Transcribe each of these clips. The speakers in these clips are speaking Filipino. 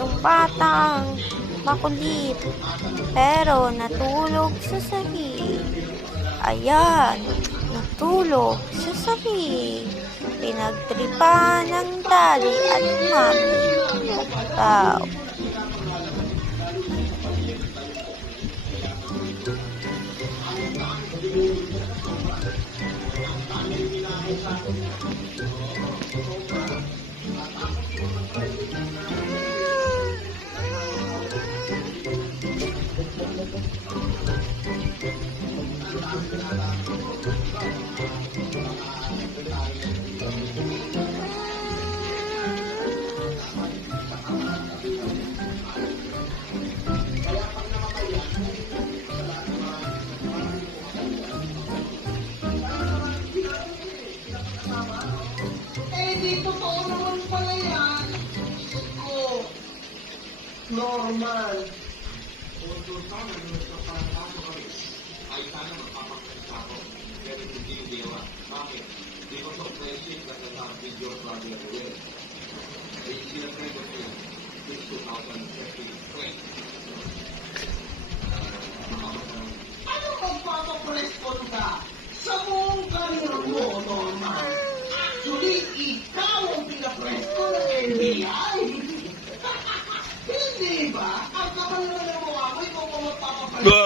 yung batang makulit pero natulog sa sahig. Ayan, natulog sa sahig. Pinagtripa ng daddy at mommy. Wow. Totoo naman pala yan. Oh, normal. Ay sana magpapagkakako. Pero hindi dewa. Bakit? Because of friendship that I have with your brother Ruel. Ay sinafriend ko siya since 2013. Ano magpapaprespond ka sa buong career mo, normal? Actually, ikaw ang pinapresto ng NBI. Hindi ba? Ang kapal naman ng mukha mo, ikaw pa magpapaprespond.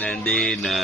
Hindi na.